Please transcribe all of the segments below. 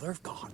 Mother of God.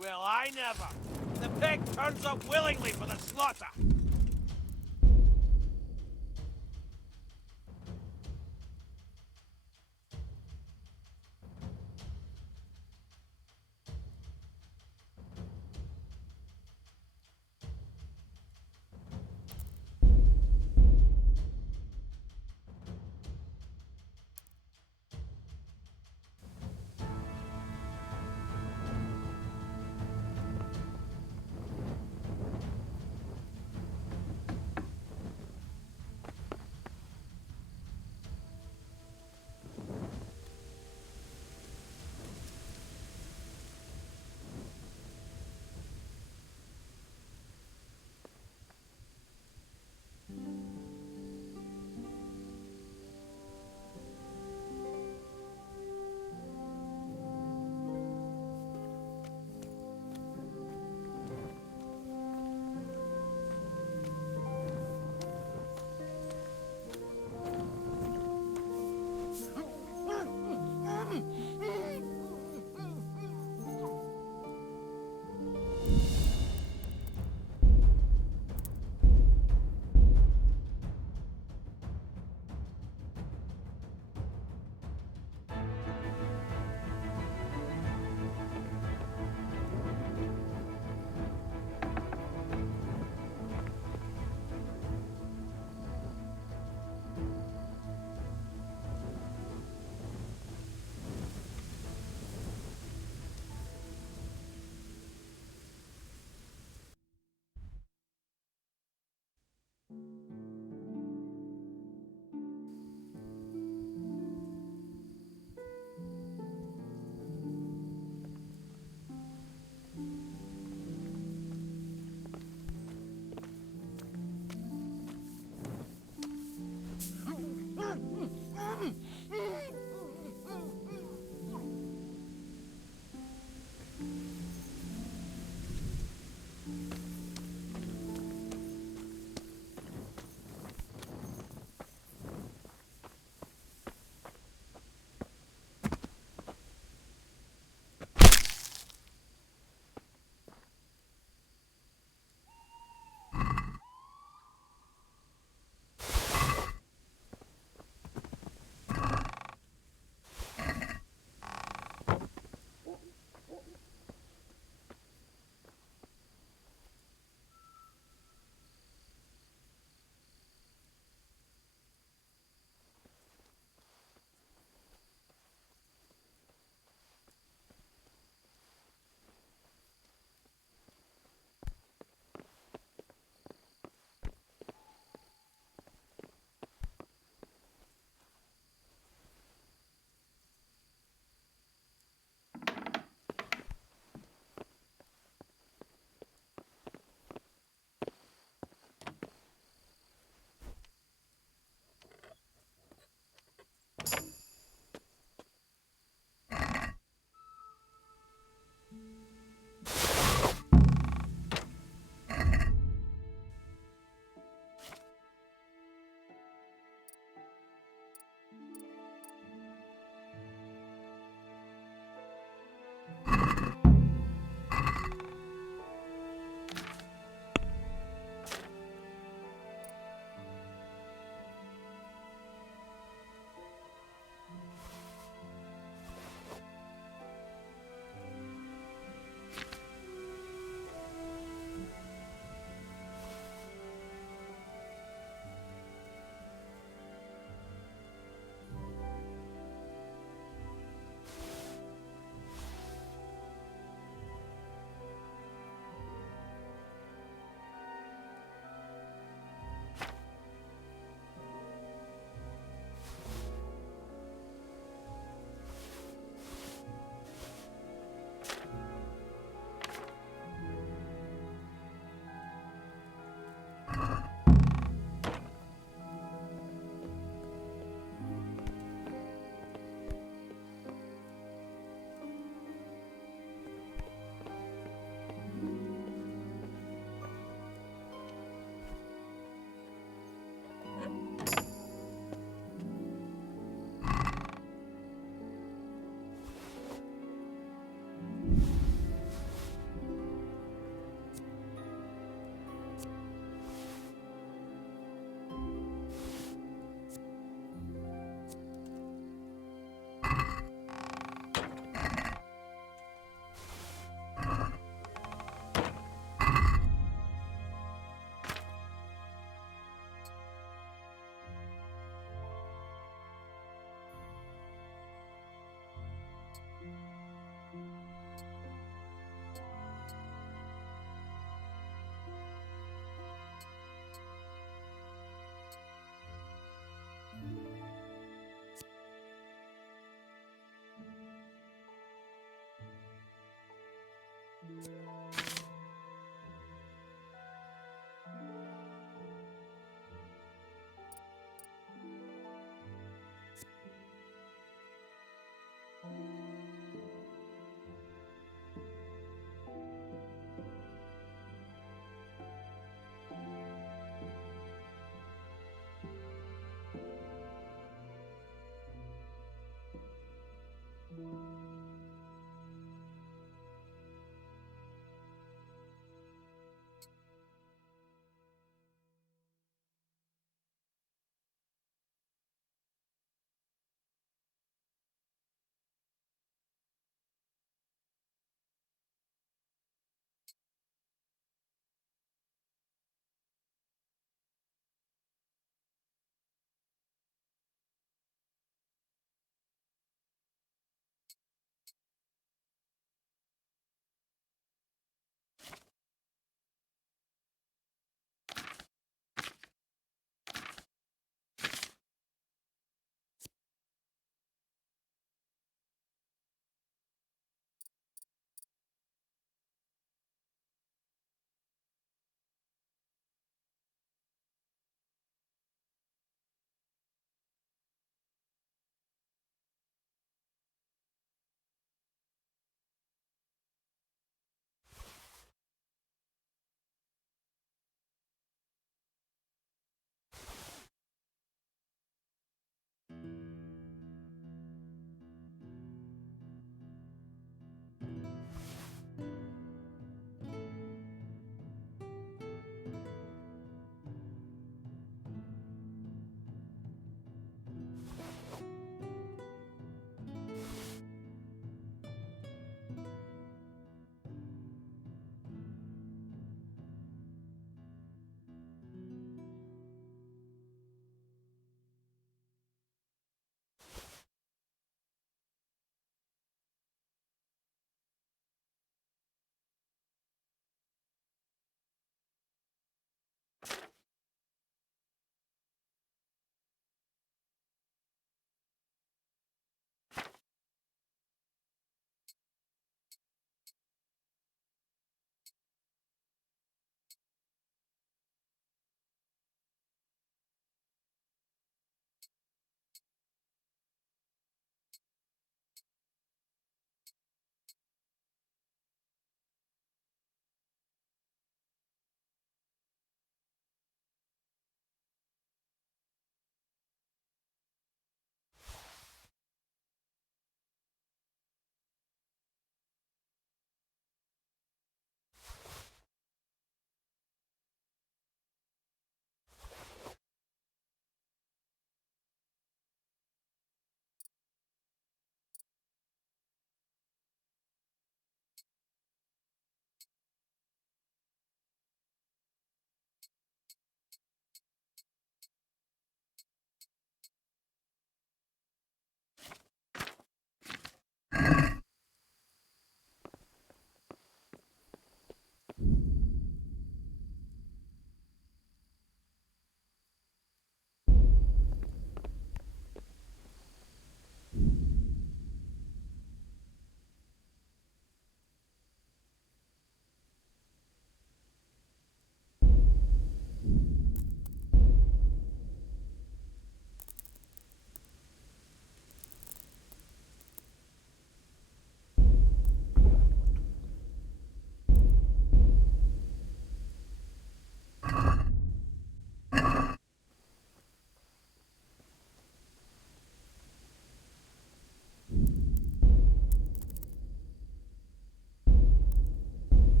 Well, I never. The pig turns up willingly for the slaughter.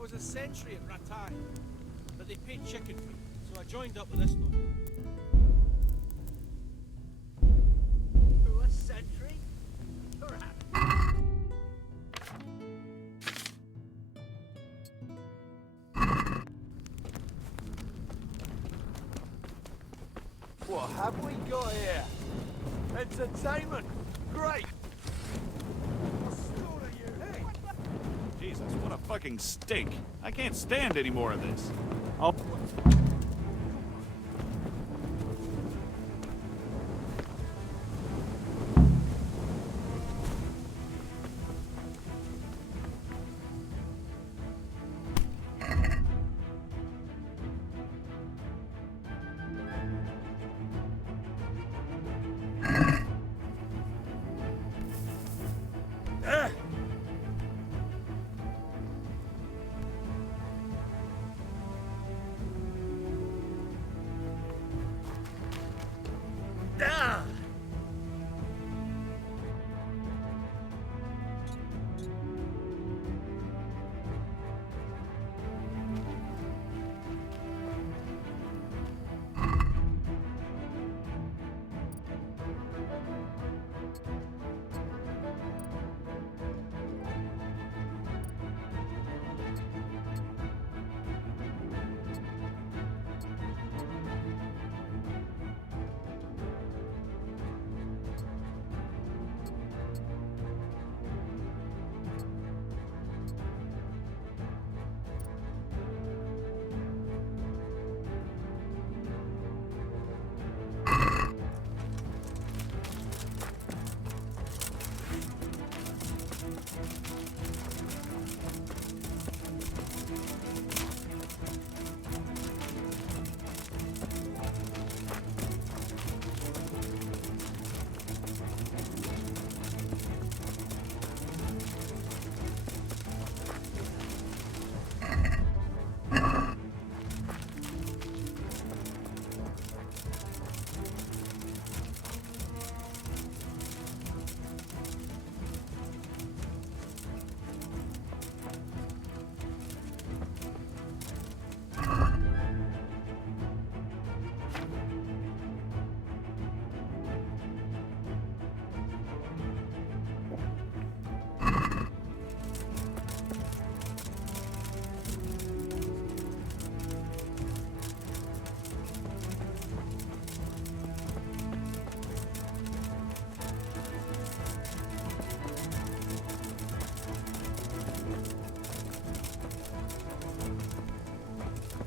was a sentry at Ratai, but they paid chicken feed, so I joined up with this lot. Who, a sentry? You're happy. What have we got here? Entertainment! Great! Hey! Jesus, what a fucking stink. I can't stand any more of this.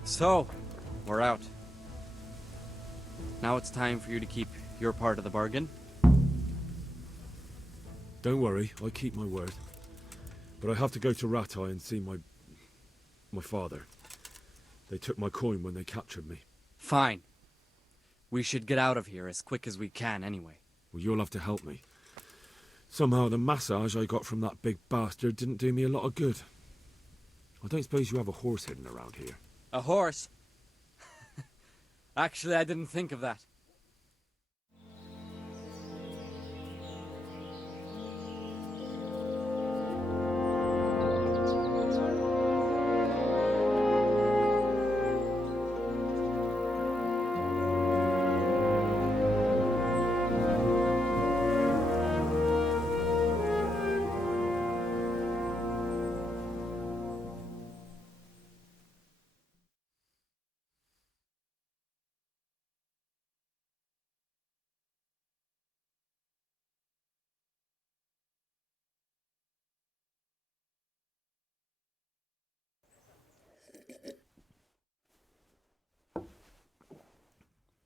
So, we're out. Now it's time for you to keep your part of the bargain. Don't worry, I keep my word. But I have to go to Ratai and see my father. They took my coin when they captured me. Fine. We should get out of here as quick as we can anyway. Well, you'll have to help me. Somehow the massage I got from that big bastard didn't do me a lot of good. I don't suppose you have a horse hidden around here. A horse? Actually, I didn't think of that.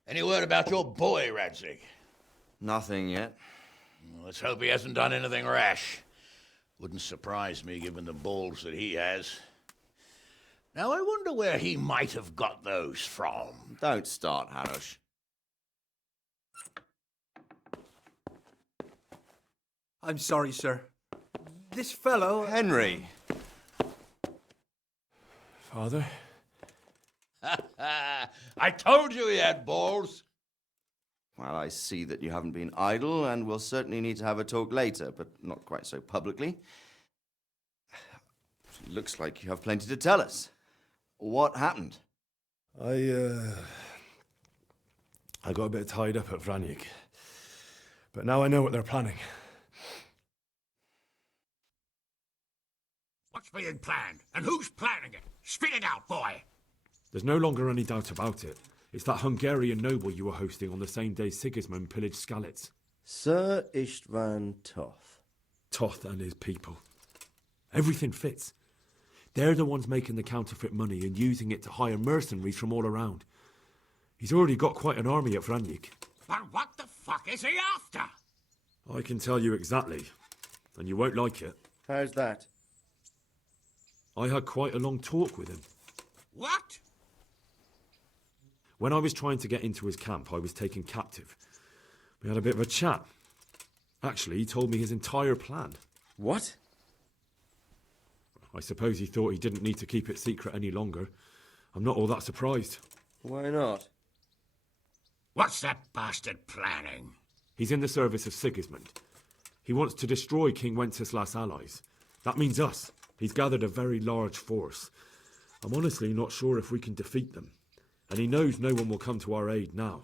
Any word about your boy, Radzig? Nothing yet. Let's hope he hasn't done anything rash. Wouldn't surprise me, given the balls that he has. Now, I wonder where he might have got those from. Don't start, Harosh. I'm sorry, sir. This fellow... Henry! Father? I told you he had balls. Well, I see that you haven't been idle, and we'll certainly need to have a talk later, but not quite so publicly. Looks like you have plenty to tell us. What happened? I got a bit tied up at Vranyik. But now I know what they're planning. What's being planned? And who's planning it? Spit it out, boy! There's no longer any doubt about it. It's that Hungarian noble you were hosting on the same day Sigismund pillaged Skalitz. Sir Istvan Toth. Toth and his people. Everything fits. They're the ones making the counterfeit money and using it to hire mercenaries from all around. He's already got quite an army at Vranyik. But what the fuck is he after? I can tell you exactly, and you won't like it. How's that? I had quite a long talk with him. What? When I was trying to get into his camp, I was taken captive. We had a bit of a chat. Actually, he told me his entire plan. What? I suppose he thought he didn't need to keep it secret any longer. I'm not all that surprised. Why not? What's that bastard planning? He's in the service of Sigismund. He wants to destroy King Wenceslas' allies. That means us. He's gathered a very large force. I'm honestly not sure if we can defeat them. And he knows no one will come to our aid now.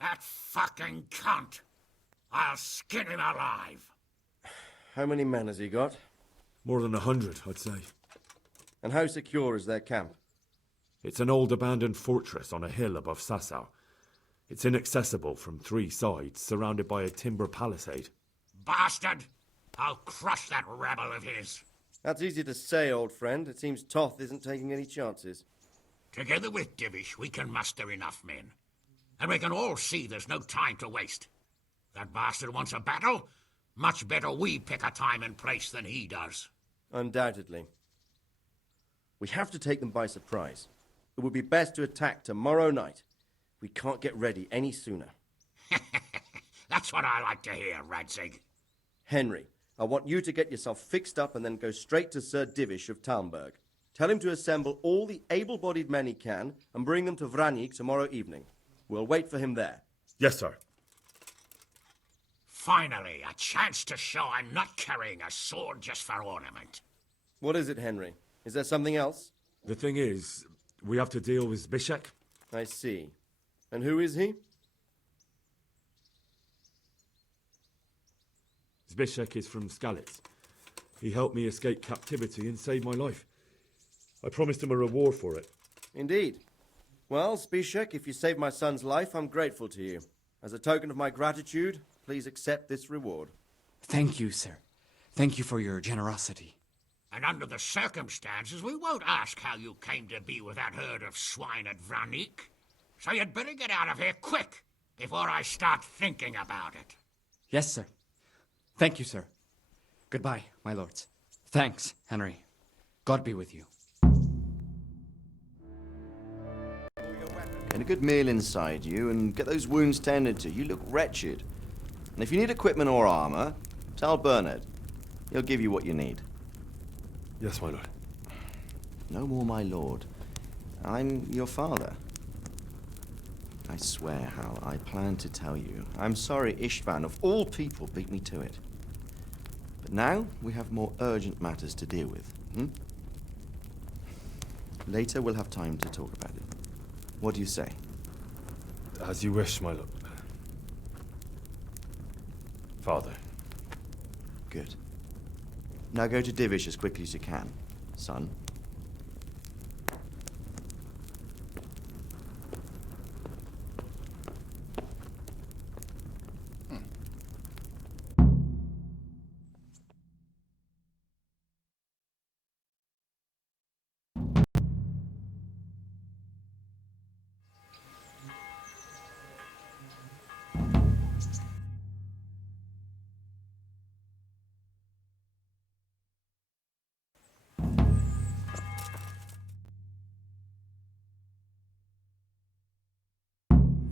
That fucking cunt! I'll skin him alive! How many men has he got? More than 100, I'd say. And how secure is their camp? It's an old abandoned fortress on a hill above Sassau. It's inaccessible from 3 sides, surrounded by a timber palisade. Bastard! I'll crush that rebel of his! That's easy to say, old friend. It seems Toth isn't taking any chances. Together with Divish, we can muster enough men. And we can all see there's no time to waste. That bastard wants a battle. Much better we pick a time and place than he does. Undoubtedly. We have to take them by surprise. It would be best to attack tomorrow night. We can't get ready any sooner. That's what I like to hear, Radzig. Henry, I want you to get yourself fixed up and then go straight to Sir Divish of Talmberg. Tell him to assemble all the able-bodied men he can and bring them to Vranyik tomorrow evening. We'll wait for him there. Yes, sir. Finally, a chance to show I'm not carrying a sword just for ornament. What is it, Henry? Is there something else? The thing is, we have to deal with Zbyszek. I see. And who is he? Zbyszek is from Skalitz. He helped me escape captivity and saved my life. I promised him a reward for it. Indeed. Well, Zbyszek, if you saved my son's life, I'm grateful to you. As a token of my gratitude, please accept this reward. Thank you, sir. Thank you for your generosity. And under the circumstances, we won't ask how you came to be with that herd of swine at Vranyik. So you'd better get out of here quick, before I start thinking about it. Yes, sir. Thank you, sir. Goodbye, my lords. Thanks, Henry. God be with you. Get a good meal inside you and get those wounds tended to. You look wretched. And if you need equipment or armor, tell Bernard. He'll give you what you need. Yes, my lord. No more, my lord. I'm your father. I swear, Hal, I plan to tell you. I'm sorry Istvan, of all people, beat me to it. But now we have more urgent matters to deal with. Later we'll have time to talk about it. What do you say? As you wish, my lord. Father. Good. Now go to Divish as quickly as you can, son.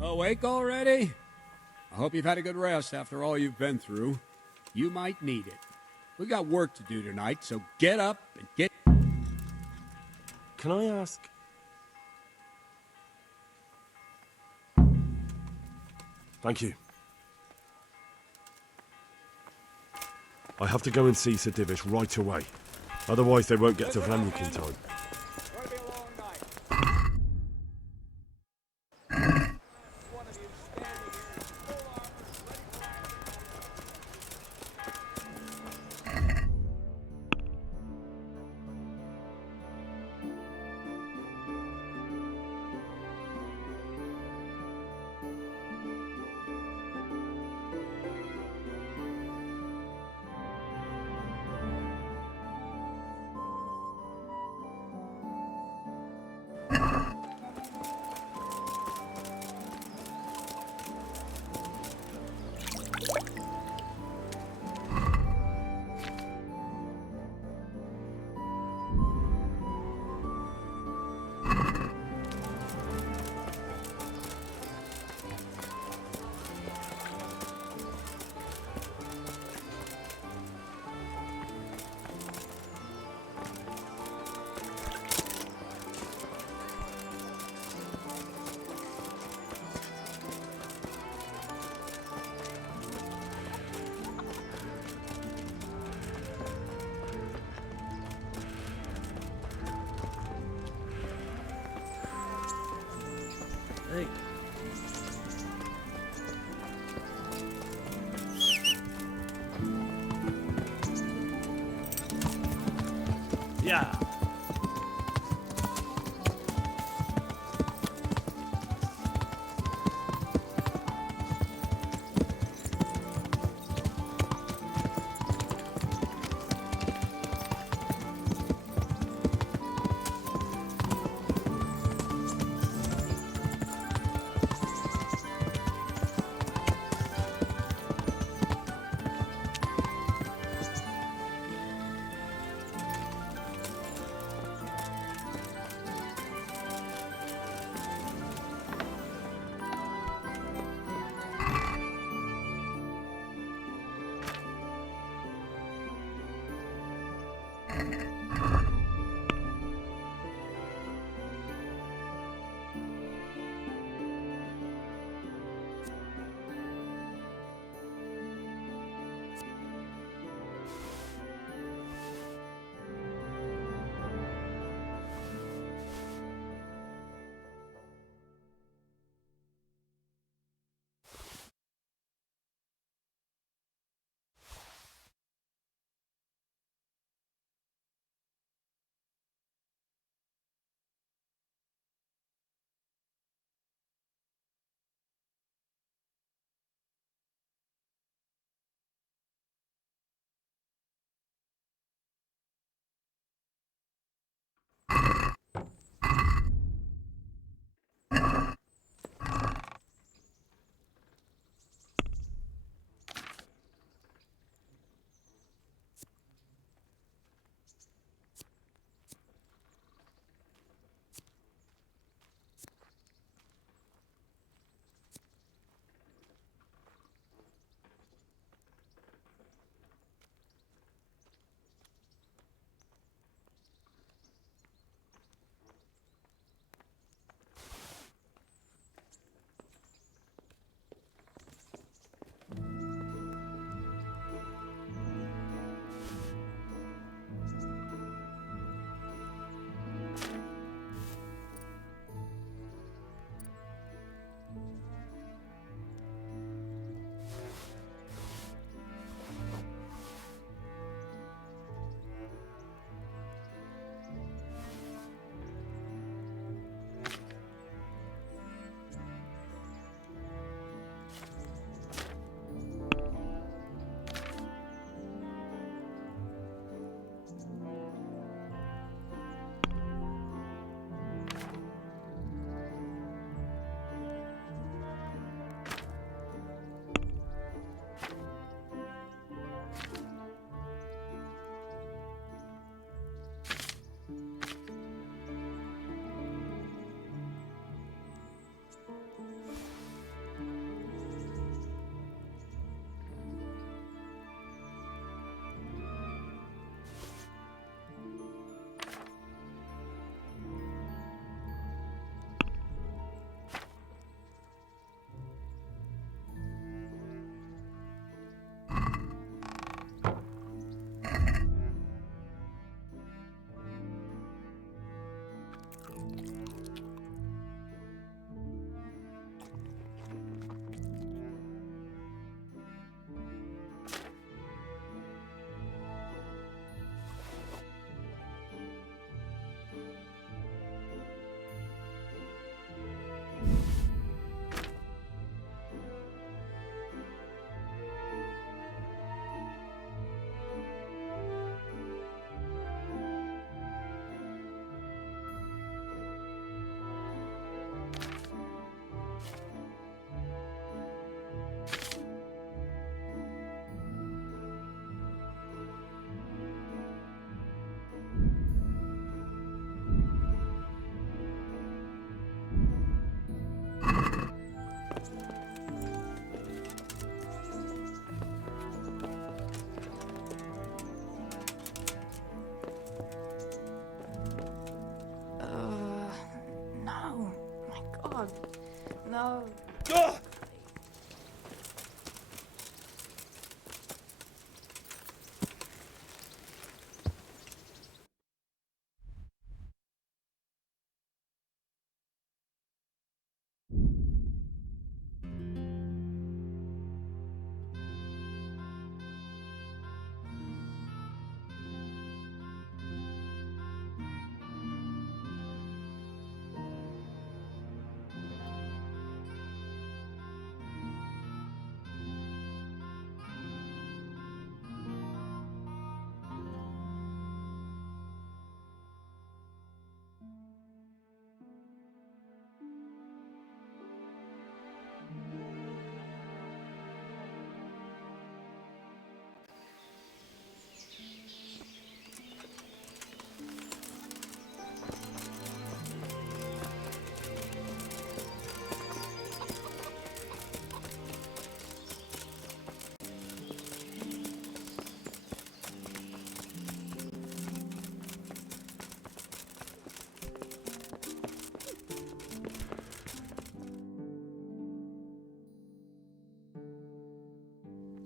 Awake already? I hope you've had a good rest after all you've been through. You might need it. We got work to do tonight, so get up and get... Can I ask... Thank you. I have to go and see Sir Divish right away. Otherwise, they won't get to Vrannik in time. Gonna be a long night. One of you standing here in full armor, ready for action. Hey. Yeah. Oh. Ugh!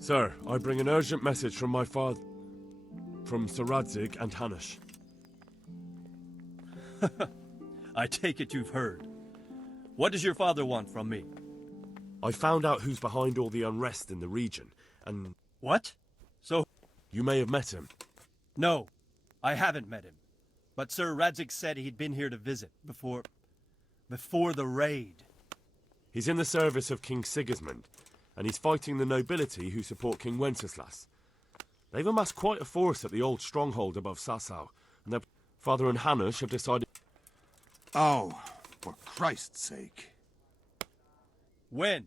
Sir, I bring an urgent message from my father, from Sir Radzig and Hanush. I take it you've heard. What does your father want from me? I found out who's behind all the unrest in the region, and... What? So... You may have met him. No, I haven't met him. But Sir Radzig said he'd been here to visit before the raid. He's in the service of King Sigismund, and he's fighting the nobility who support King Wenceslas. They've amassed quite a force at the old stronghold above Sasau, and their father and Hanush have decided... Oh, for Christ's sake. When?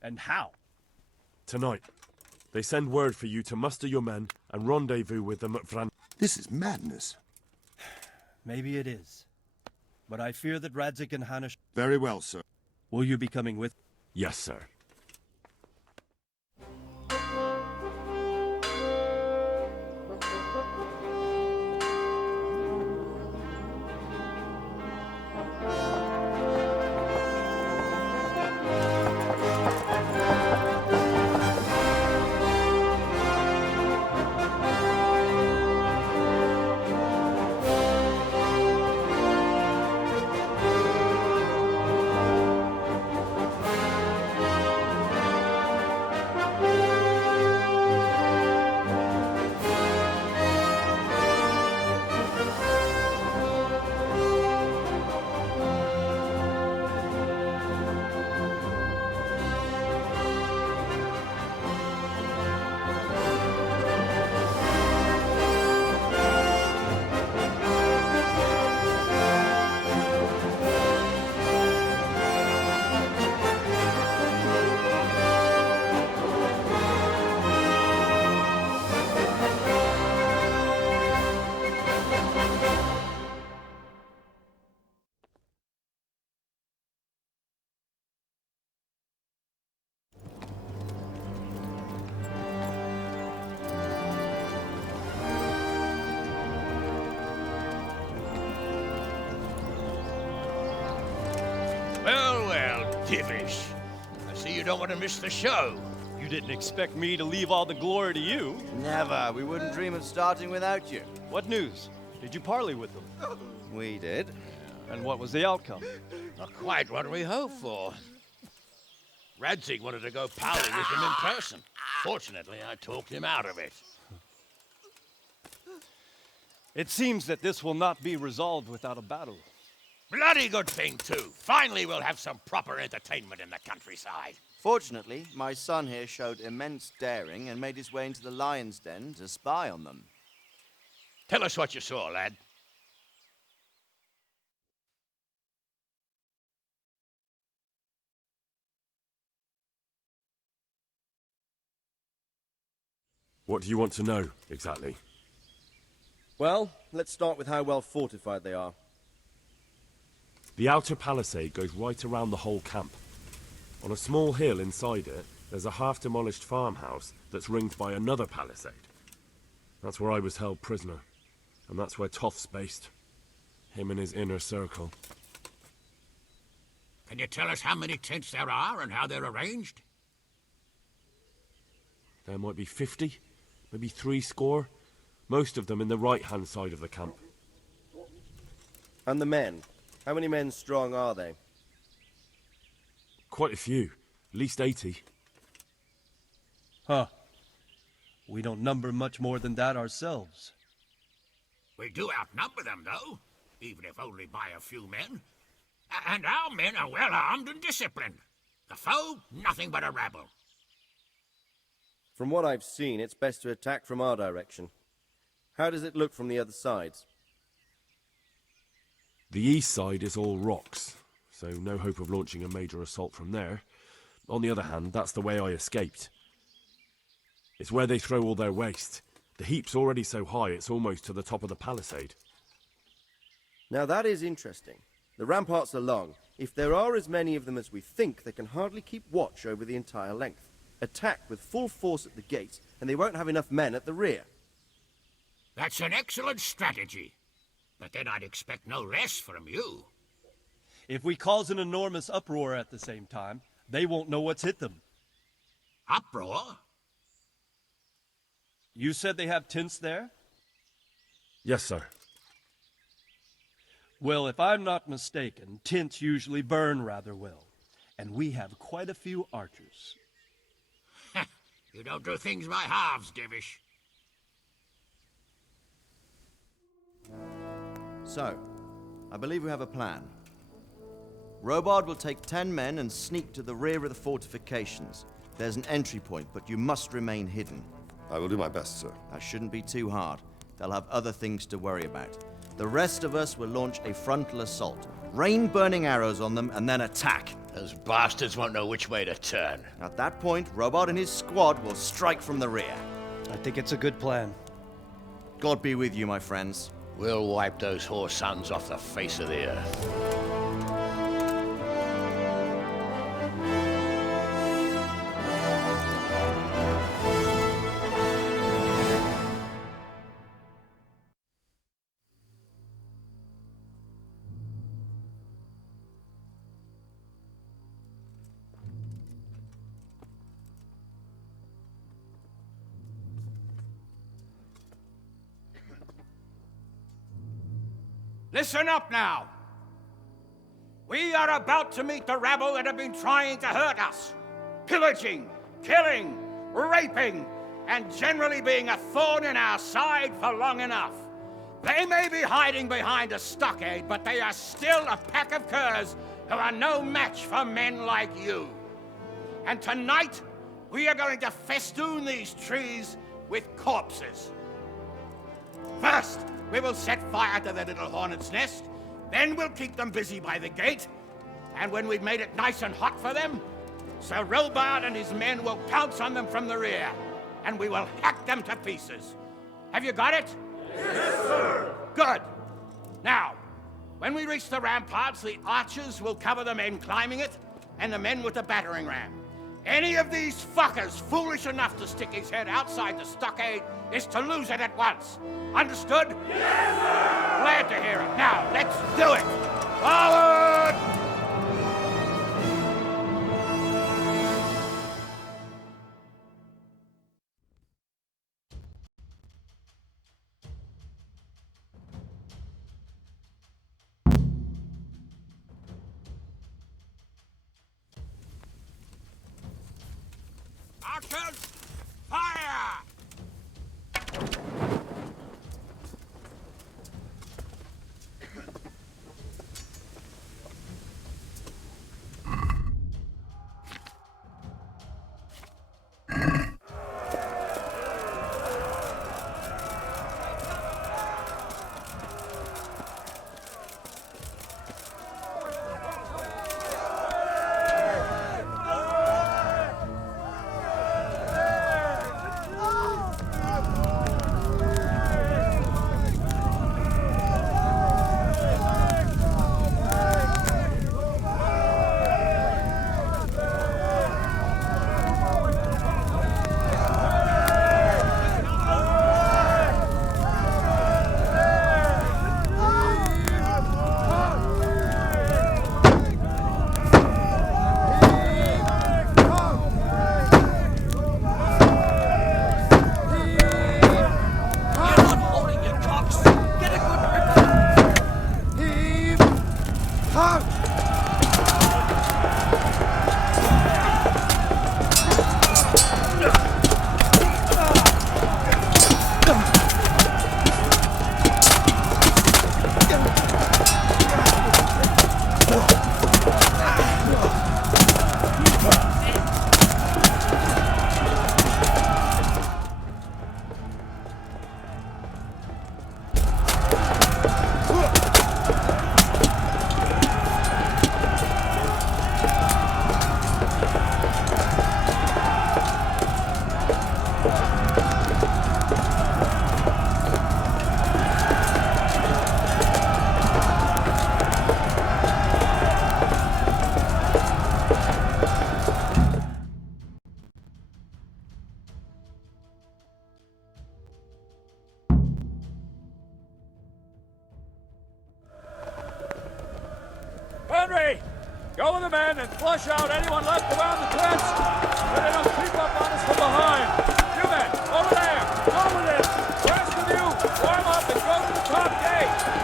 And how? Tonight. They send word for you to muster your men and rendezvous with them at Vran... This is madness. Maybe it is. But I fear that Radzig and Hanush... Very well, sir. Will you be coming with? Yes, sir. Well, Divish. I see you don't want to miss the show. You didn't expect me to leave all the glory to you. Never. We wouldn't dream of starting without you. What news? Did you parley with them? We did. And what was the outcome? Not quite what we hoped for. Radzig wanted to go parley with him in person. Fortunately, I talked him out of it. It seems that this will not be resolved without a battle. Bloody good thing, too. Finally, we'll have some proper entertainment in the countryside. Fortunately, my son here showed immense daring and made his way into the lion's den to spy on them. Tell us what you saw, lad. What do you want to know, exactly? Well, let's start with how well fortified they are. The outer palisade goes right around the whole camp. On a small hill inside it, there's a half-demolished farmhouse that's ringed by another palisade. That's where I was held prisoner, and that's where Toth's based. Him and his inner circle. Can you tell us how many tents there are and how they're arranged? There might be 50, maybe 60. Most of them in the right-hand side of the camp. And the men? How many men strong are they? Quite a few, at least 80. Huh. We don't number much more than that ourselves. We do outnumber them, though, even if only by a few men. And our men are well armed and disciplined. The foe, nothing but a rabble. From what I've seen, it's best to attack from our direction. How does it look from the other sides? The east side is all rocks, so no hope of launching a major assault from there. On the other hand, that's the way I escaped. It's where they throw all their waste. The heap's already so high it's almost to the top of the palisade. Now that is interesting. The ramparts are long. If there are as many of them as we think, they can hardly keep watch over the entire length. Attack with full force at the gates, and they won't have enough men at the rear. That's an excellent strategy. But then I'd expect no less from you. If we cause an enormous uproar at the same time, they won't know what's hit them. Uproar? You said they have tents there? Yes, sir. Well, if I'm not mistaken, tents usually burn rather well. And we have quite a few archers. You don't do things by halves, Divish. So, I believe we have a plan. Robard will take 10 men and sneak to the rear of the fortifications. There's an entry point, but you must remain hidden. I will do my best, sir. That shouldn't be too hard. They'll have other things to worry about. The rest of us will launch a frontal assault. Rain burning arrows on them and then attack. Those bastards won't know which way to turn. At that point, Robard and his squad will strike from the rear. I think it's a good plan. God be with you, my friends. We'll wipe those whore sons off the face of the earth. Listen up now. We are about to meet the rabble that have been trying to hurt us. Pillaging, killing, raping, and generally being a thorn in our side for long enough. They may be hiding behind a stockade, but they are still a pack of curs who are no match for men like you. And tonight, we are going to festoon these trees with corpses. First, we will set fire to their little hornet's nest. Then we'll keep them busy by the gate. And when we've made it nice and hot for them, Sir Robard and his men will pounce on them from the rear. And we will hack them to pieces. Have you got it? Yes, sir! Good. Now, when we reach the ramparts, the archers will cover the men climbing it, and the men with the battering ram. Any of these fuckers foolish enough to stick his head outside the stockade is to lose it at once. Understood? Yes, sir! Glad to hear it. Now, let's do it! Forward! Archers, fire! Henry! Go with the men and flush out anyone left around the tents! So they don't creep up on us from behind! You men, over there! Go with it! The rest of you, warm up and go to the top gate!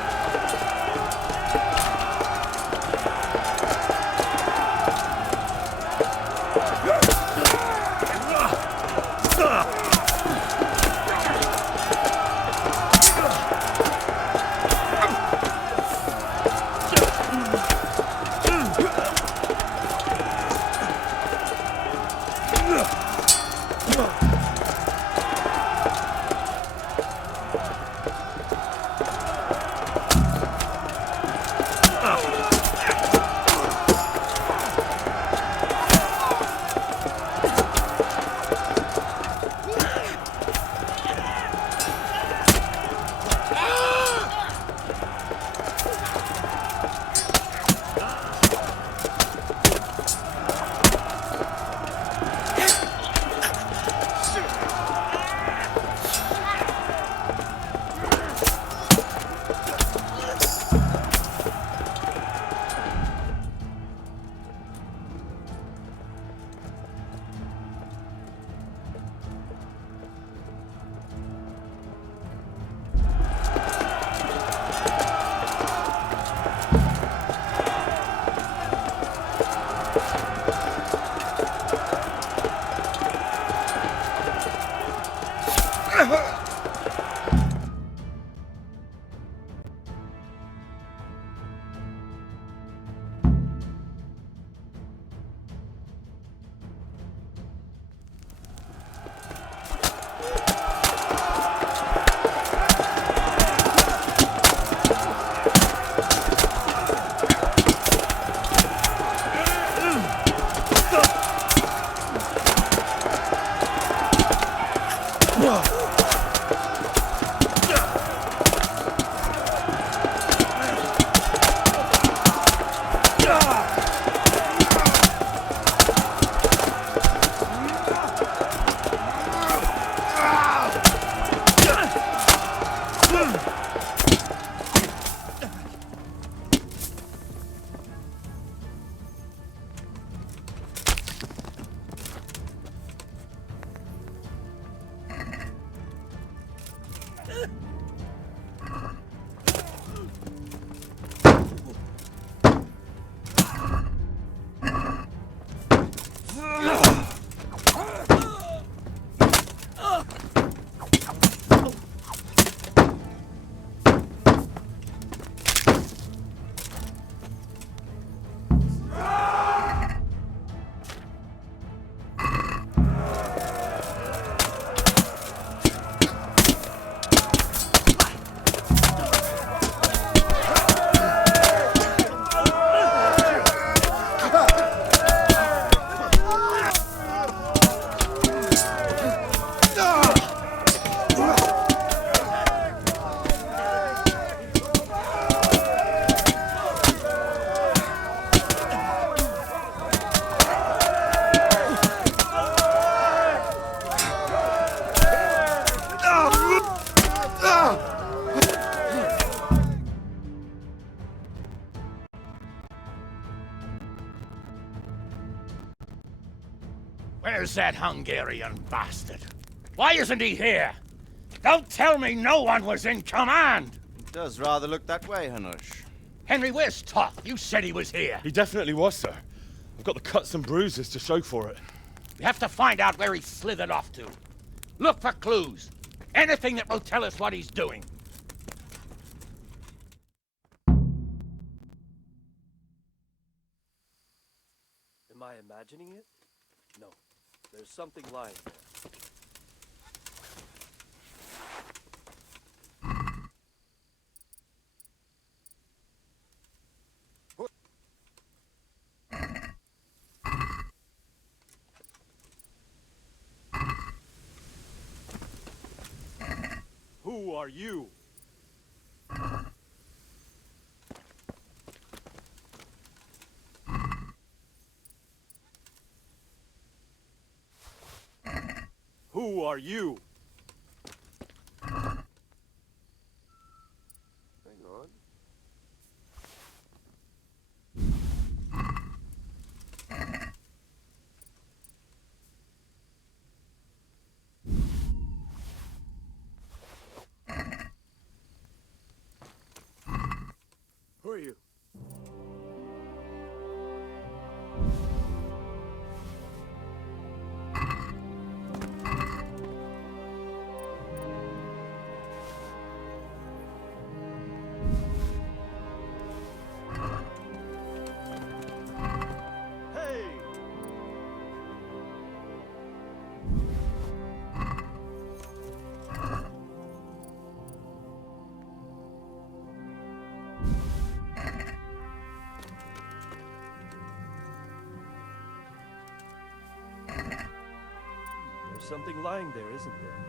Where's that Hungarian bastard? Why isn't he here? Don't tell me no one was in command! It does rather look that way, Hanush. Henry, where's Toth? You said he was here. He definitely was, sir. I've got the cuts and bruises to show for it. We have to find out where he slithered off to. Look for clues. Anything that will tell us what he's doing. Am I imagining it? No. There's something lying there. Who are you? Who are you? Hang on. Who are you? Hey! There's something lying there, isn't there?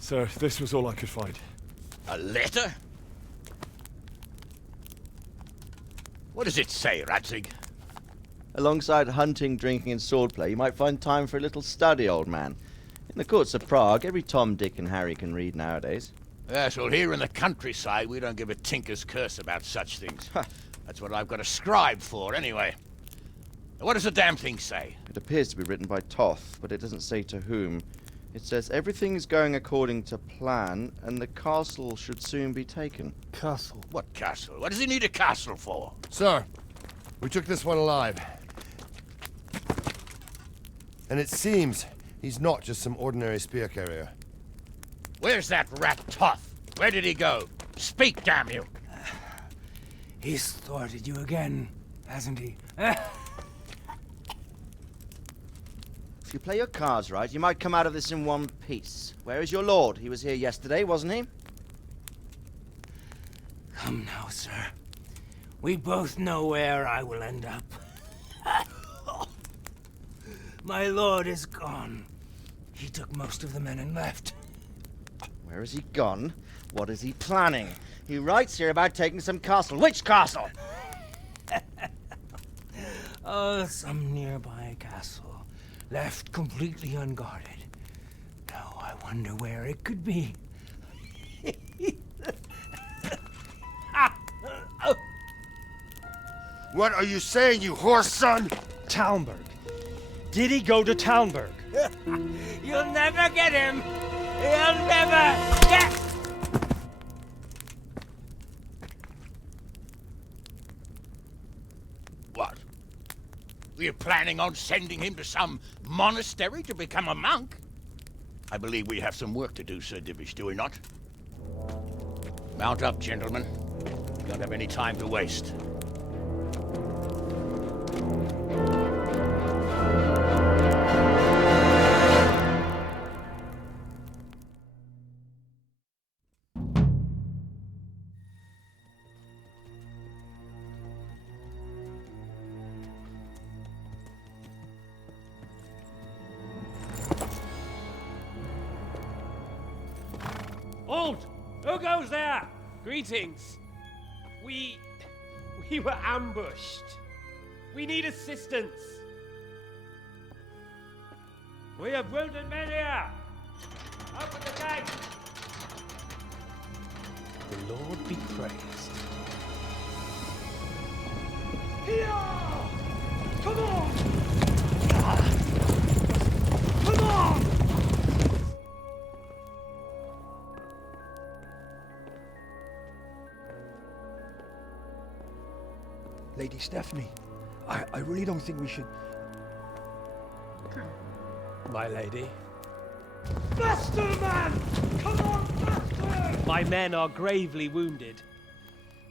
Sir, this was all I could find. A letter? What does it say, Radzig? Alongside hunting, drinking, and swordplay, you might find time for a little study, old man. In the courts of Prague, every Tom, Dick, and Harry can read nowadays. Yes, well, here in the countryside, we don't give a tinker's curse about such things. That's what I've got a scribe for, anyway. What does the damn thing say? It appears to be written by Toth, but it doesn't say to whom. It says everything is going according to plan, and the castle should soon be taken. Castle. What castle? What does he need a castle for? Sir, we took this one alive. And it seems he's not just some ordinary spear carrier. Where's that rat Toth? Where did he go? Speak, damn you! He's thwarted you again, hasn't he? If you play your cards right, you might come out of this in one piece. Where is your lord? He was here yesterday, wasn't he? Come now, sir. We both know where I will end up. My lord is gone. He took most of the men and left. Where has he gone? What is he planning? He writes here about taking some castle. Which castle? Oh, some nearby castle. Left completely unguarded. Now I wonder where it could be. What are you saying, you horse son? Talmberg. Did he go to Talmberg? You'll never get him! You'll never get... What? We're planning on sending him to some monastery to become a monk? I believe we have some work to do, Sir Divish, do we not? Mount up, gentlemen. We don't have any time to waste. Halt! Who goes there? Greetings. We were ambushed. We need assistance. We have wounded men here. Open the gate. The Lord be praised. Here! Come on! Come on! Lady Stephanie, I really don't think we should... My lady. Faster, man! Come on, faster! My men are gravely wounded.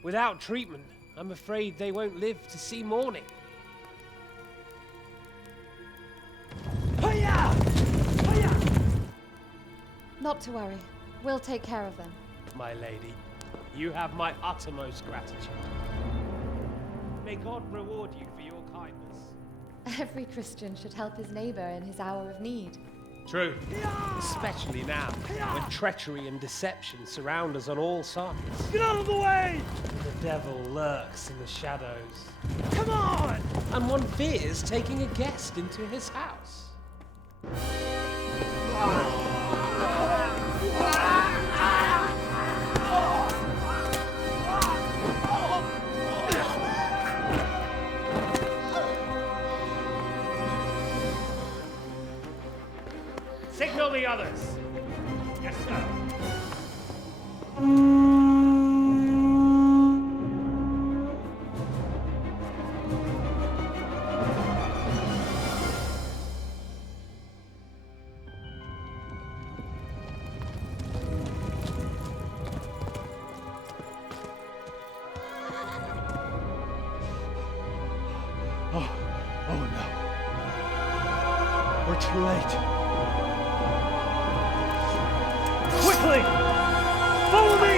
Without treatment, I'm afraid they won't live to see morning. Hiya! Hiya! Not to worry. We'll take care of them. My lady, you have my uttermost gratitude. May God reward you for your kindness. Every Christian should help his neighbor in his hour of need. True. Especially now, when treachery and deception surround us on all sides. Get out of the way! The devil lurks in the shadows. Come on! And one fears taking a guest into his house. Signal the others. Yes, sir. Oh no. We're too late. Quickly! Follow me!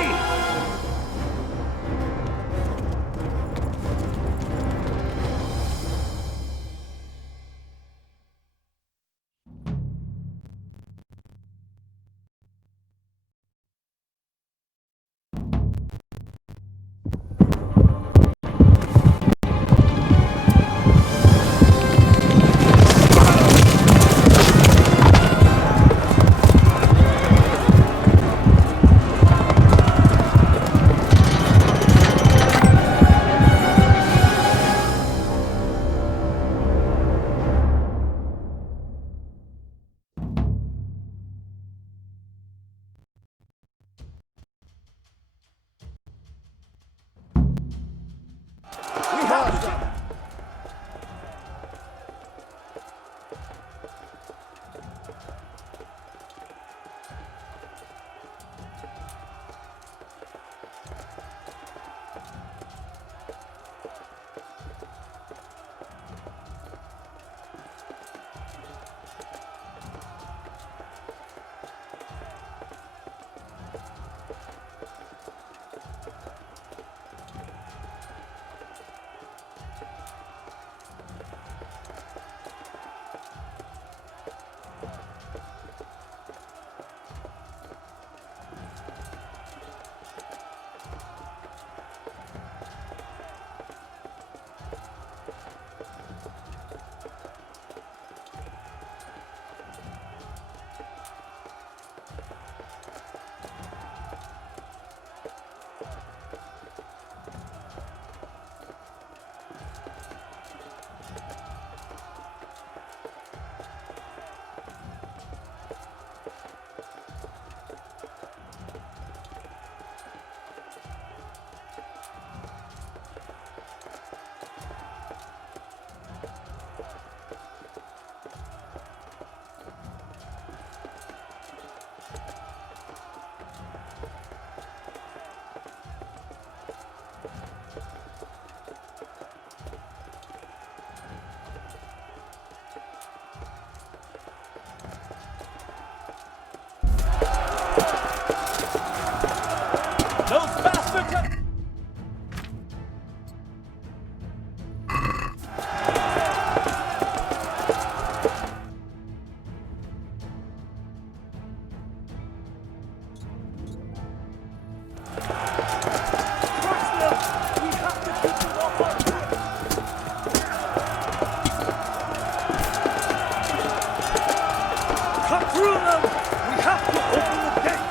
through them! We have to open the gate!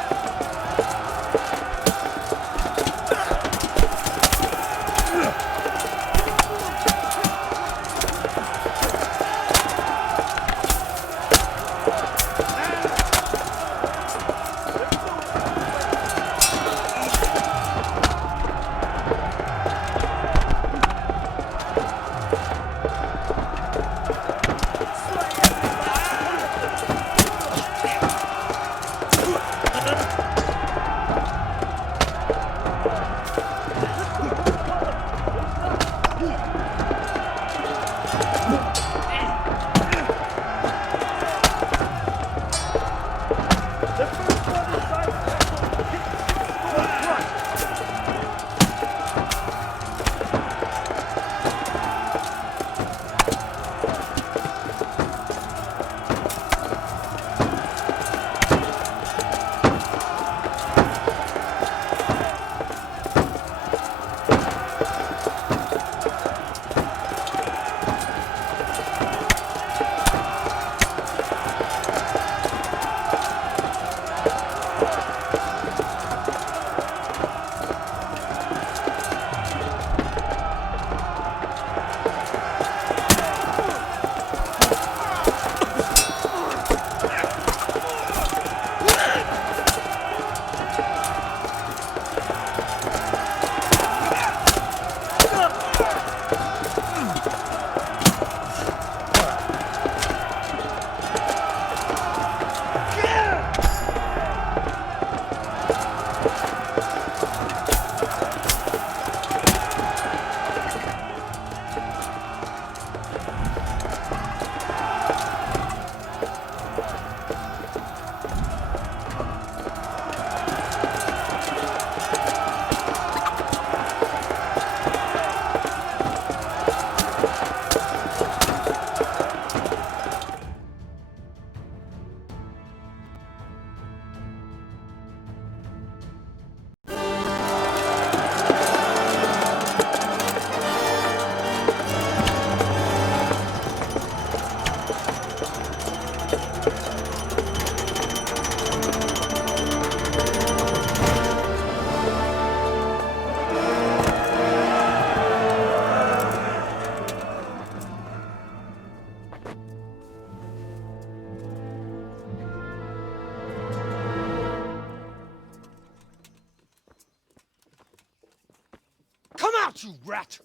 Come out, you rat!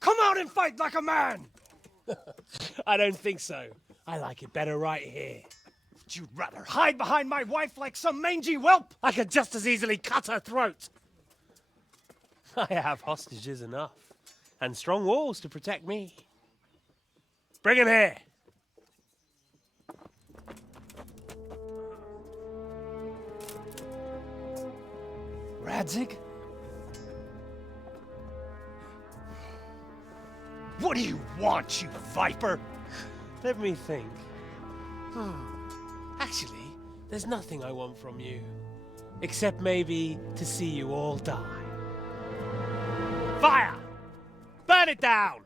Come out and fight like a man! I don't think so. I like it better right here. Would you rather hide behind my wife like some mangy whelp? I could just as easily cut her throat. I have hostages enough, and strong walls to protect me. Bring him here. Radzig? What do you want, you viper? Let me think. Actually, there's nothing I want from you. Except maybe to see you all die. Fire! Burn it down!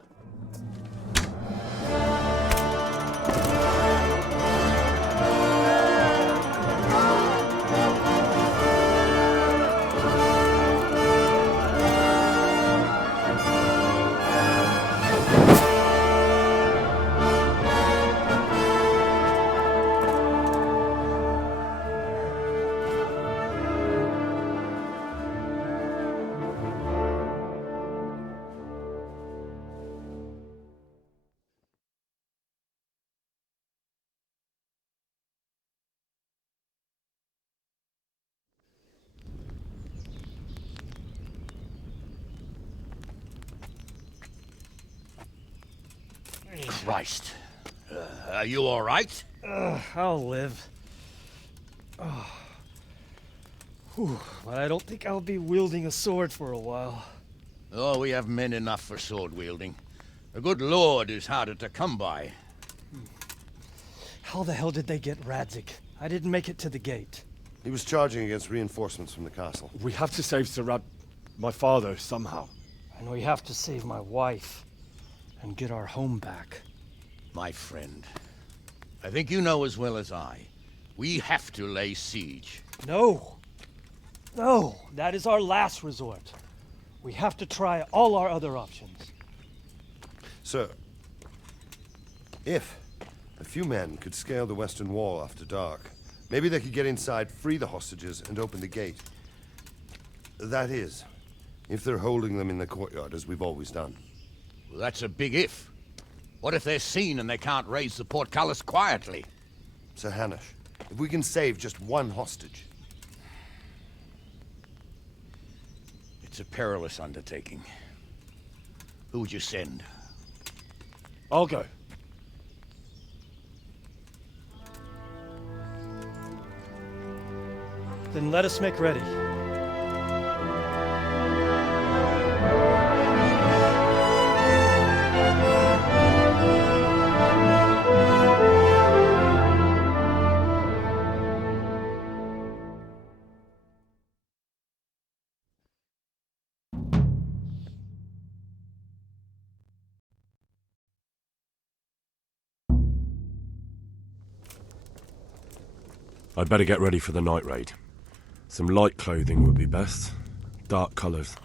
Christ. Are you all right? I'll live. Whew, but I don't think I'll be wielding a sword for a while. Oh, we have men enough for sword wielding. A good lord is harder to come by. How the hell did they get Radzig? I didn't make it to the gate. He was charging against reinforcements from the castle. We have to save Sir my father, somehow. And we have to save my wife. And get our home back. My friend, I think you know as well as I. We have to lay siege. No. No, that is our last resort. We have to try all our other options. Sir, if a few men could scale the western wall after dark, maybe they could get inside, free the hostages, and open the gate. That is, if they're holding them in the courtyard, as we've always done. Well, that's a big if. What if they're seen and they can't raise the portcullis quietly? Sir Hanush, if we can save just one hostage. It's a perilous undertaking. Who would you send? I'll go. Then let us make ready. I'd better get ready for the night raid. Some light clothing would be best. Dark colours.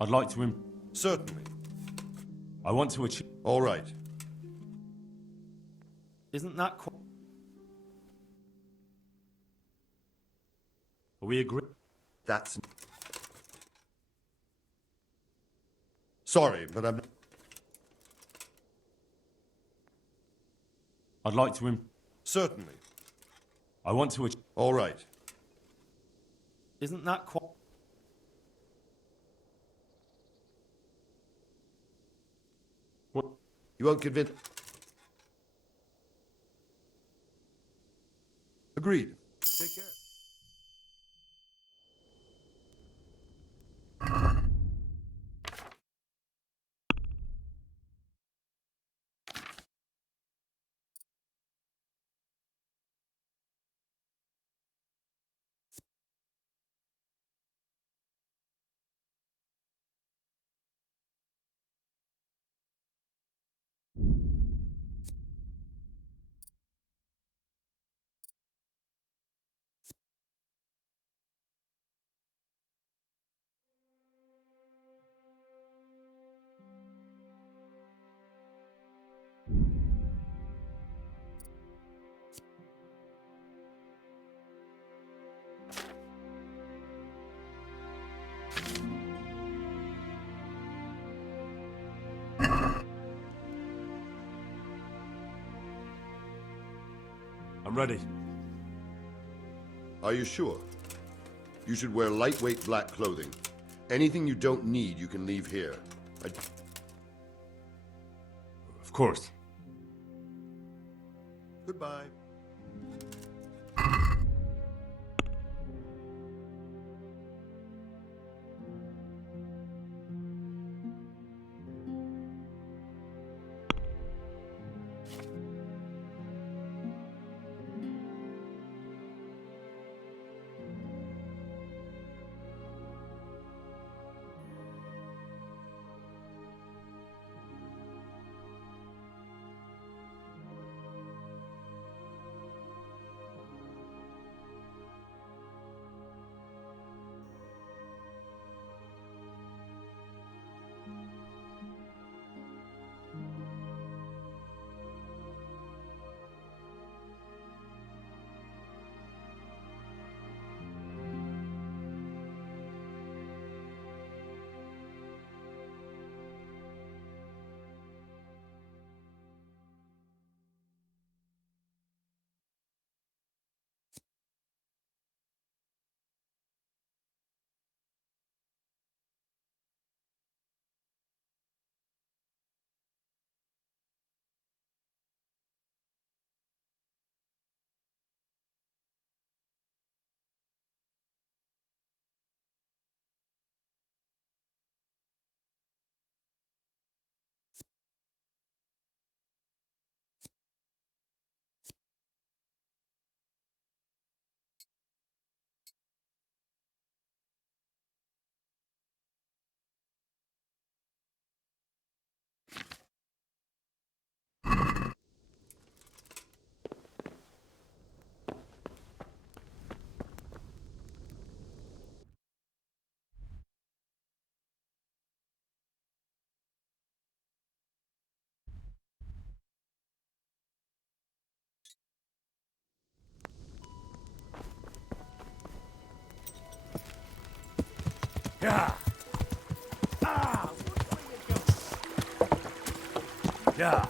I'd like to Certainly. I want to achieve... All right. Isn't that quite... Are we agree? That's... Sorry, but I'm... I'd like to Certainly. I want to achieve... All right. Isn't that quite... What? You won't convince... Agreed. Take care. I'm ready. Are you sure? You should wear lightweight black clothing. Anything you don't need, you can leave here. Of course. Goodbye. Yeah. Yeah.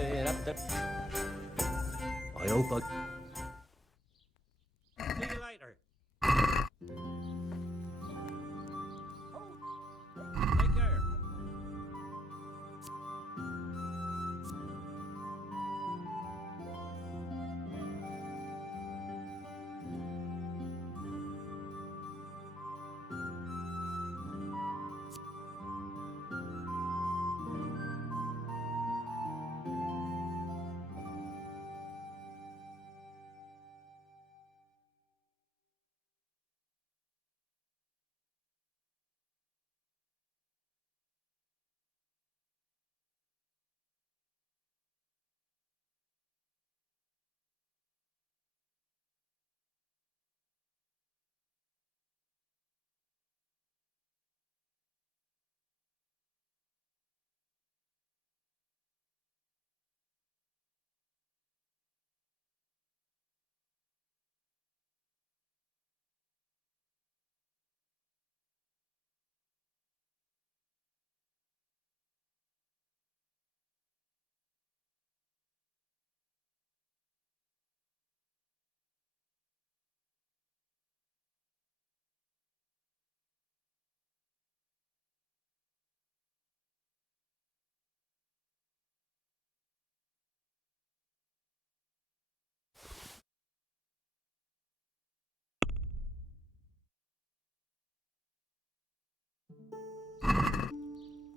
I hope I... See you later. Take care.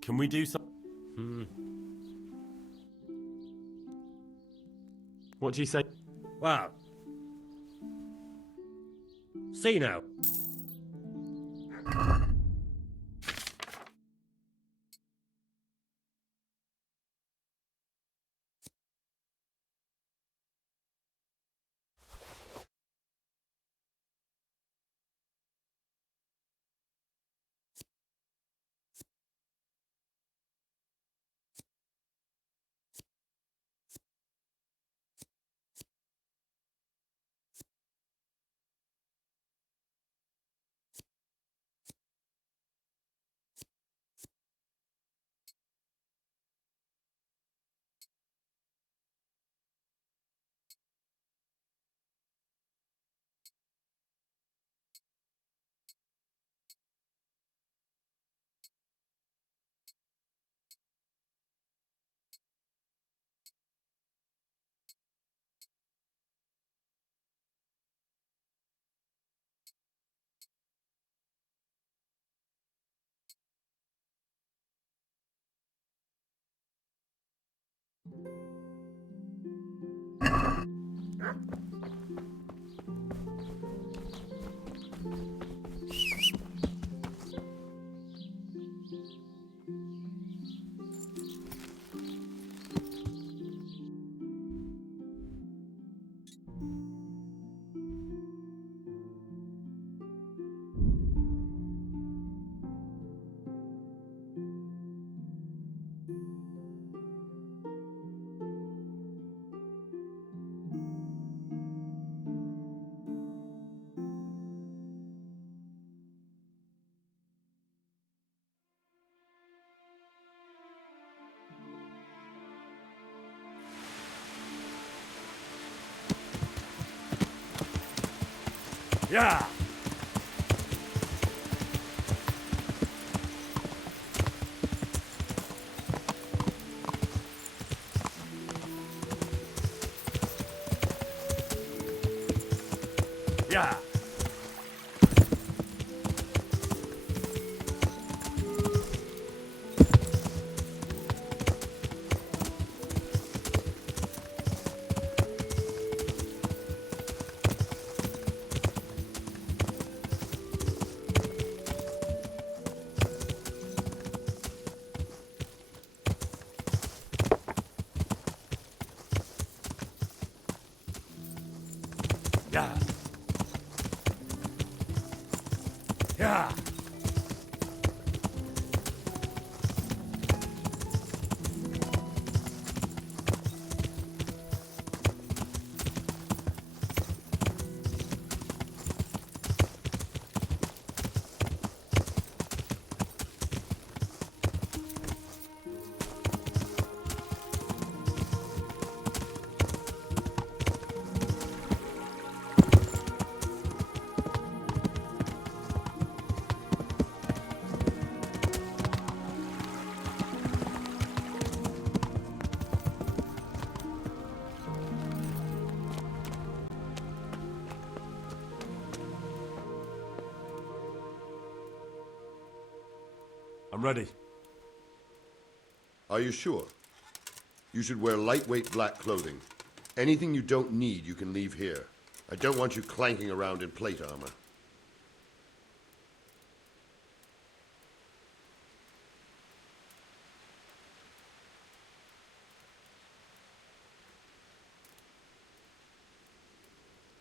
Can we do some? What do you say? Well. See now. Yeah. Yeah. Yeah. Yeah. ready. Are you sure? You should wear lightweight black clothing. Anything you don't need, you can leave here. I don't want you clanking around in plate armor.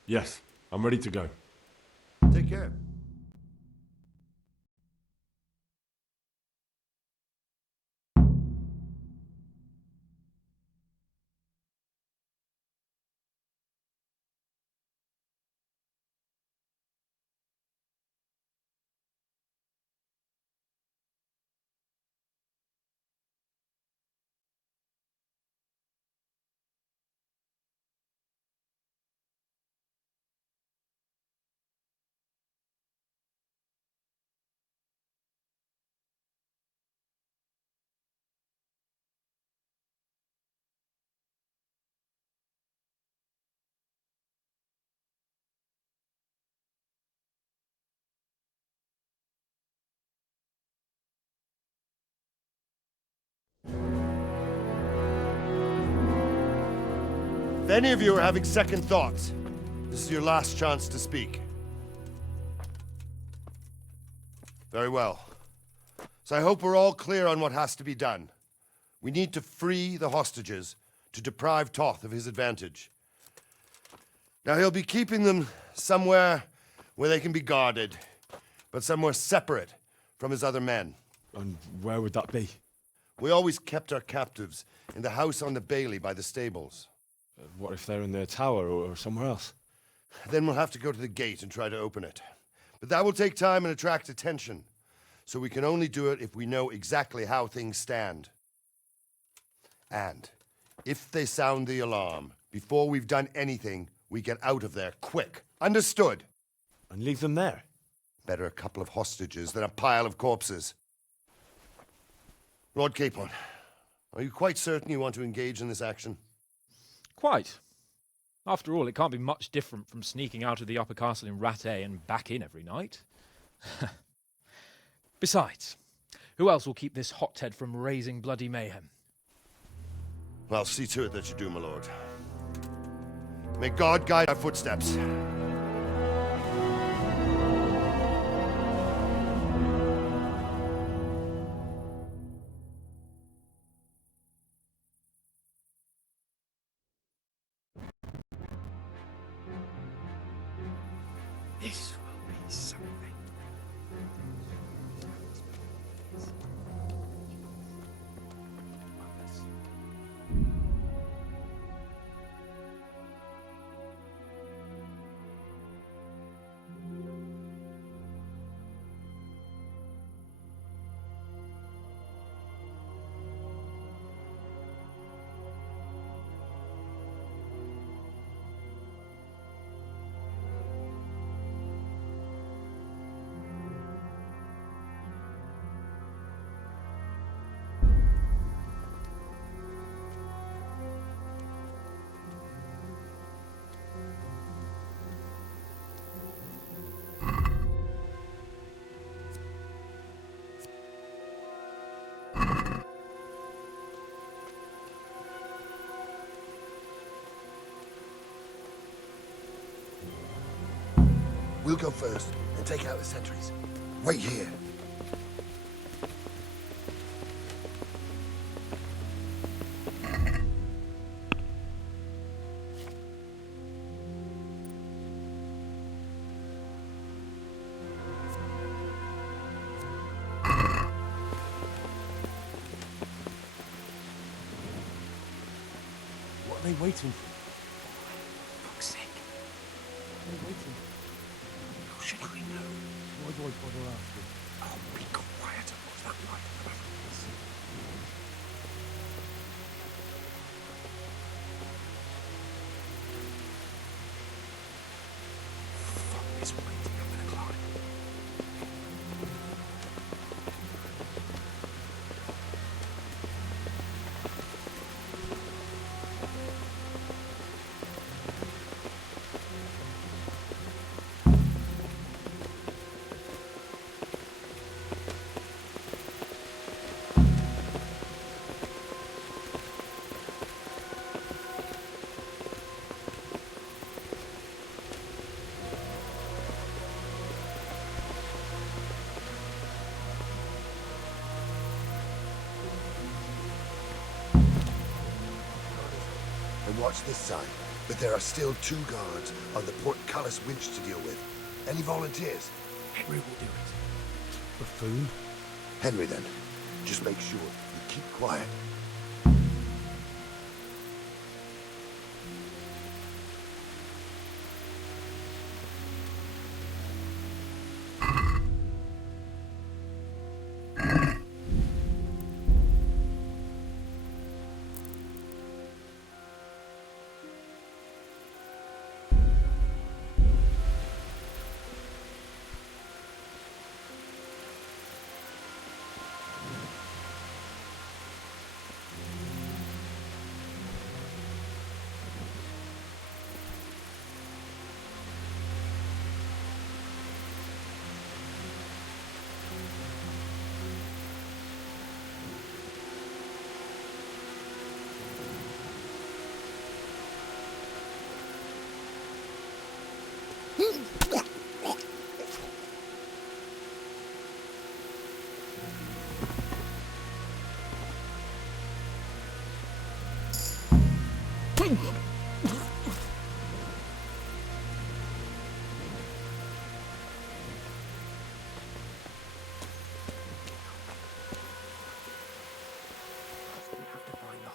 Yes, I'm ready to go. Take care. If any of you are having second thoughts, this is your last chance to speak. Very well. So I hope we're all clear on what has to be done. We need to free the hostages to deprive Toth of his advantage. Now he'll be keeping them somewhere where they can be guarded, but somewhere separate from his other men. And where would that be? We always kept our captives in the house on the Bailey by the stables. What if they're in their tower or somewhere else? Then we'll have to go to the gate and try to open it. But that will take time and attract attention. So we can only do it if we know exactly how things stand. And if they sound the alarm, before we've done anything, we get out of there quick. Understood? And leave them there? Better a couple of hostages than a pile of corpses. Lord Capon, are you quite certain you want to engage in this action? Quite. After all, it can't be much different from sneaking out of the upper castle in Rattay and back in every night. Besides, who else will keep this hothead from raising bloody mayhem? I'll see to it that you do, my lord. May God guide our footsteps. This will be something. We'll go first and take out the sentries. Wait here. What are they waiting for? Fuck's sake. What are they waiting for? How should I know? Why do I bother asking? Oh, be quiet. What's that like? Fuck this waiting. I'm gonna climb. And watch this side. But there are still 2 guards on the portcullis winch to deal with. Any volunteers? Henry will do it. Buffoon? Henry, then. Just make sure you keep quiet.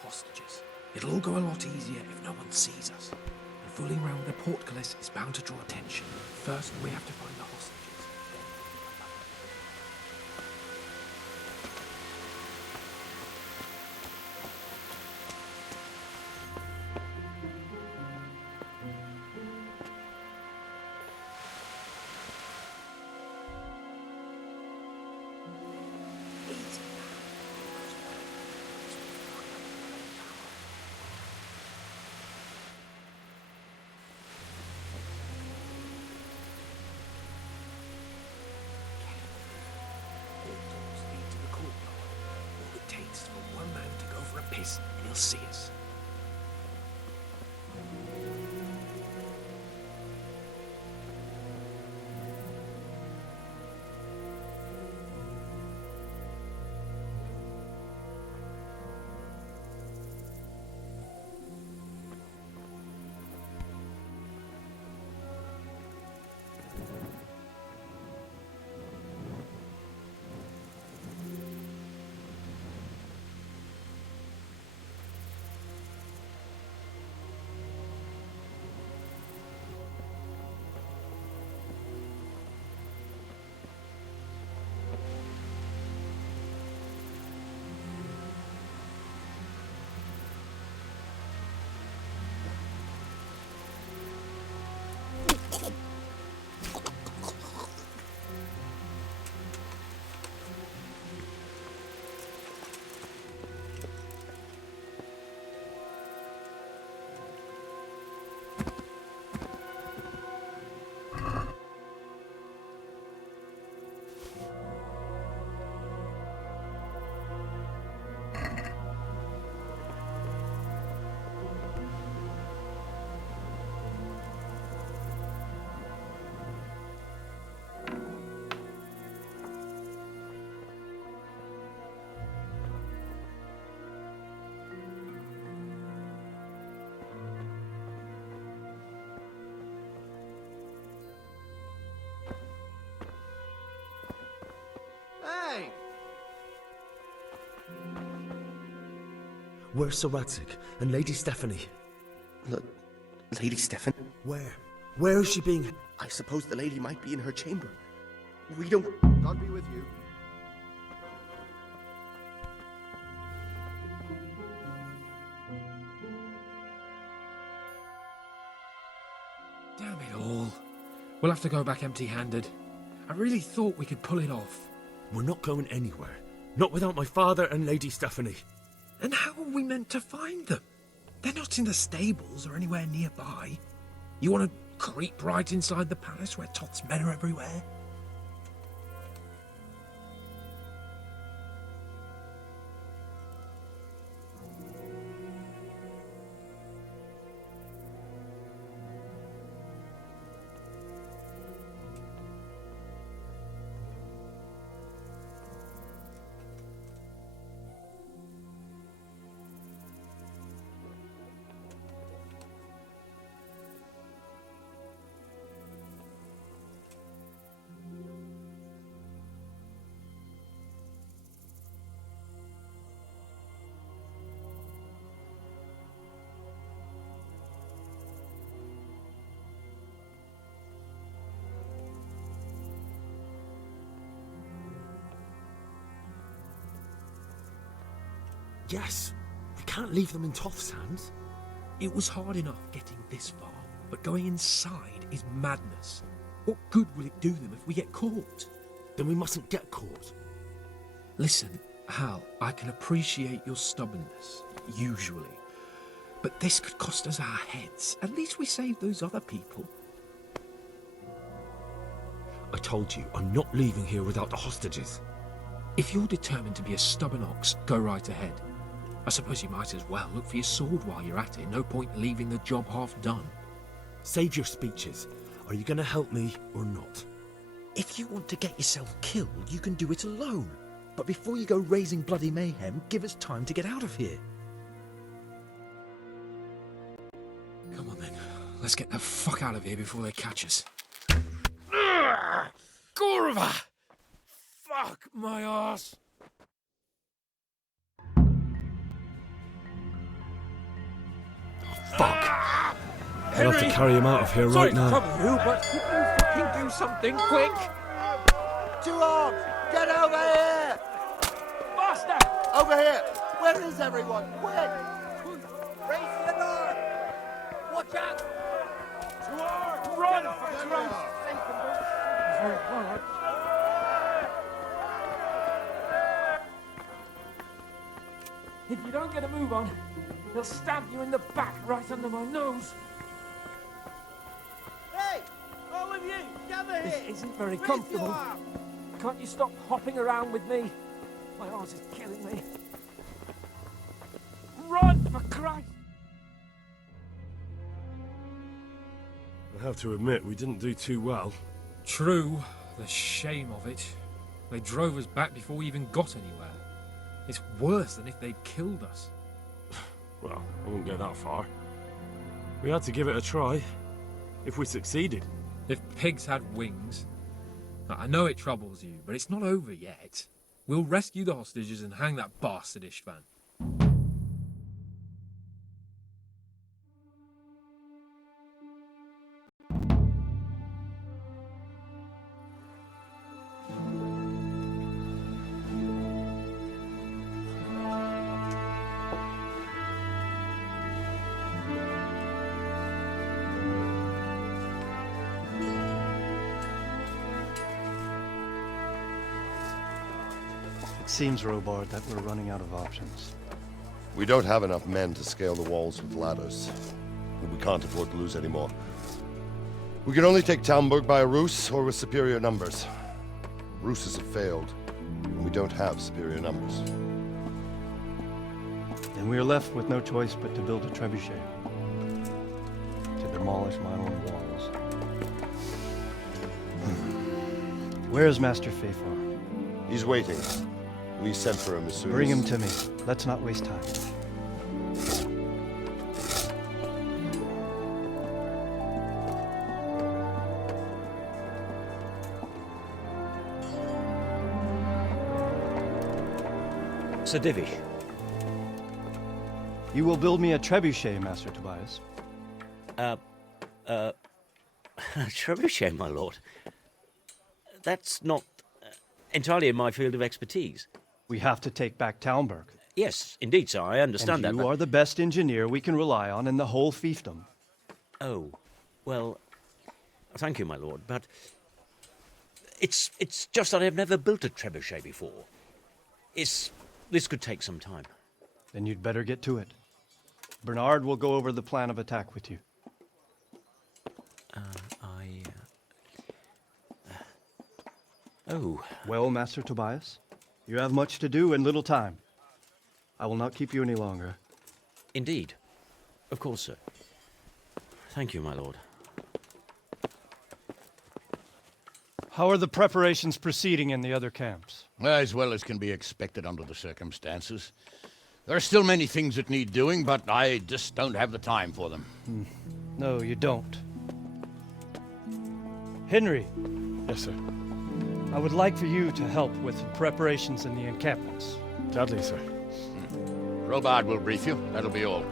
Hostages. It'll all go a lot easier if no one sees us. And fooling around with the portcullis is bound to draw attention. First, we have to find the hostages. Piss, and he'll see us. Hey! Where's Sir Radzig and Lady Stephanie? Lady Stephanie? Where? Where is she being? I suppose the lady might be in her chamber. We don't... God be with you. Damn it all. We'll have to go back empty-handed. I really thought we could pull it off. We're not going anywhere. Not without my father and Lady Stephanie. And how are we meant to find them? They're not in the stables or anywhere nearby. You want to creep right inside the palace where Toth's men are everywhere? Yes. We can't leave them in Toth's hands. It was hard enough getting this far, but going inside is madness. What good will it do them if we get caught? Then we mustn't get caught. Listen, Hal, I can appreciate your stubbornness, usually. But this could cost us our heads. At least we saved those other people. I told you, I'm not leaving here without the hostages. If you're determined to be a stubborn ox, go right ahead. I suppose you might as well look for your sword while you're at it. No point leaving the job half done. Save your speeches. Are you going to help me or not? If you want to get yourself killed, you can do it alone. But before you go raising bloody mayhem, give us time to get out of here. Come on then, let's get the fuck out of here before they catch us. Gorva! Fuck my ass! Fuck! I'll have to carry him out of here Sorry right now. to trouble you, but could you fucking do something quick? Two arms! Get over here! Faster! Over here! Where is everyone? Quick! Race the north! Watch out! Two arms! Run! Run! If you don't get a move on, they'll stab you in the back right under my nose. Hey! All of you! Gather here! This isn't very Raise comfortable. your arm. Can't you stop hopping around with me? My arse is killing me. Run, for Christ! I have to admit, we didn't do too well. True. The shame of it. They drove us back before we even got anywhere. It's worse than if they'd killed us. Well, I wouldn't go that far. We had to give it a try. If we succeeded. If pigs had wings... I know it troubles you, but it's not over yet. We'll rescue the hostages and hang that bastard Istvan. It seems, Robard, that we're running out of options. We don't have enough men to scale the walls with ladders. And we can't afford to lose any more. We can only take Talmberg by a ruse or with superior numbers. Ruses have failed, and we don't have superior numbers. Then we are left with no choice but to build a trebuchet. To demolish my own walls. Where is Master Fafar? He's waiting. We sent for him as soon Bring as... him to me. Let's not waste time. Sir Divish. You will build me a trebuchet, Master Tobias. Trebuchet, my lord. That's not entirely in my field of expertise. We have to take back Talmberg. Yes, indeed, sir, I understand that. You are the best engineer we can rely on in the whole fiefdom. Oh, well, thank you, my lord, but it's just that I've never built a trebuchet before. This could take some time. Then you'd better get to it. Bernard will go over the plan of attack with you. Oh. Well, Master Tobias, you have much to do and little time. I will not keep you any longer. Indeed. Of course, sir. Thank you, my lord. How are the preparations proceeding in the other camps? As well as can be expected under the circumstances. There are still many things that need doing, but I just don't have the time for them. No, you don't. Henry. Yes, sir. I would like for you to help with the preparations in the encampments. Gladly, sir. Robard will brief you. That'll be all.